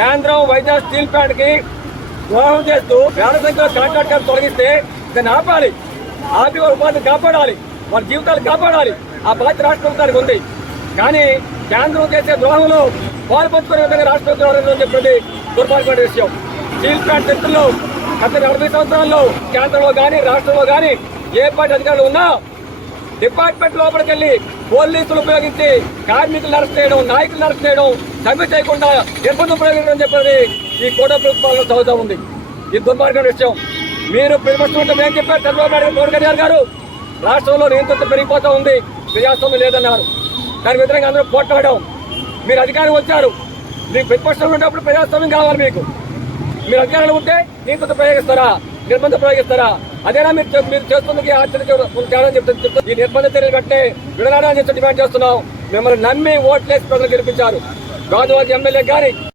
కేంద్రం వైజాగ్ స్టీల్ ప్లాంట్కి ద్రోహం చేస్తూ వేల సంఖ్యలో కాంట్రాక్టర్ తొలగిస్తే దాన్ని ఆపాలి. ఆపి వారి ఉపాధిని కాపాడాలి. వారి జీవితాలు కాపాడాలి. ఆ బాధ్యత రాష్ట్ర ప్రభుత్వానికి ఉంది. కానీ కేంద్రం చేసే ద్రోహంలో పాలు పంచుకునే విధంగా రాష్ట్ర ప్రభుత్వం చెప్పింది దుర్భాగ్యమైన విషయం. స్టీల్ ప్లాంట్ చరిత్రలో గత నలభై సంవత్సరాల్లో కేంద్రంలో కానీ రాష్ట్రంలో కానీ ఏ పార్టీ అధికారులు ఉన్నా డిపార్ట్మెంట్ లోపలికి వెళ్ళి పోలీసులు ఉపయోగించి కార్మికులను అరెస్ట్ చేయడం నాయకులను అరెస్ట్ చేయడం సమ్మె చేయకుండా నిర్బంధం ఉపయోగించడం చెప్పేది ఈ కోట ప్రభుత్వాలను చదువుతా ఉంది. ఈ దుర్మార్గం విషయం. మీరు ప్రతిపక్షం మేము చెప్పారు చంద్రబాబు నాయుడు పవన్ కళ్యాణ్ గారు. రాష్ట్రంలో నియంత్రణ పెరిగిపోతూ ఉంది ప్రజాస్వామ్యం లేదన్నారు. దాని వ్యతిరేకంగా అందరూ పోట్లాడడం మీరు అధికారం వచ్చారు. మీకు ప్రతిపక్షంలో ఉన్నప్పుడు ప్రజాస్వామ్యం కావాలి మీకు. మీరు అధికారంలో ఉంటే నియంత్రణ ప్రయోగిస్తారా? నిర్బంధ ప్రయోగిస్తారా? అదేనా మీరు మీరు చేస్తుంది ఆశ్చర్య తేడా చెప్తుంది ఈ నిర్బంధ చర్యలు కట్టే విడనాడా అని చెప్పి డిమాండ్ చేస్తున్నాం. మిమ్మల్ని నమ్మి ఓట్లేసి ప్రజలు గెలిపించారు. గాజువాకి ఎమ్మెల్యే గారి